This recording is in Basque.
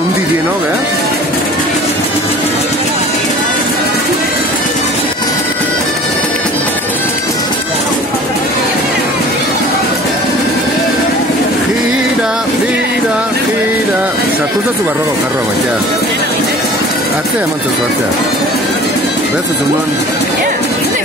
handi dieno, Gira. Sartu zazu barroko jarroa baita. Atzea eman zazu, atzea. Behatzen zuen nuen.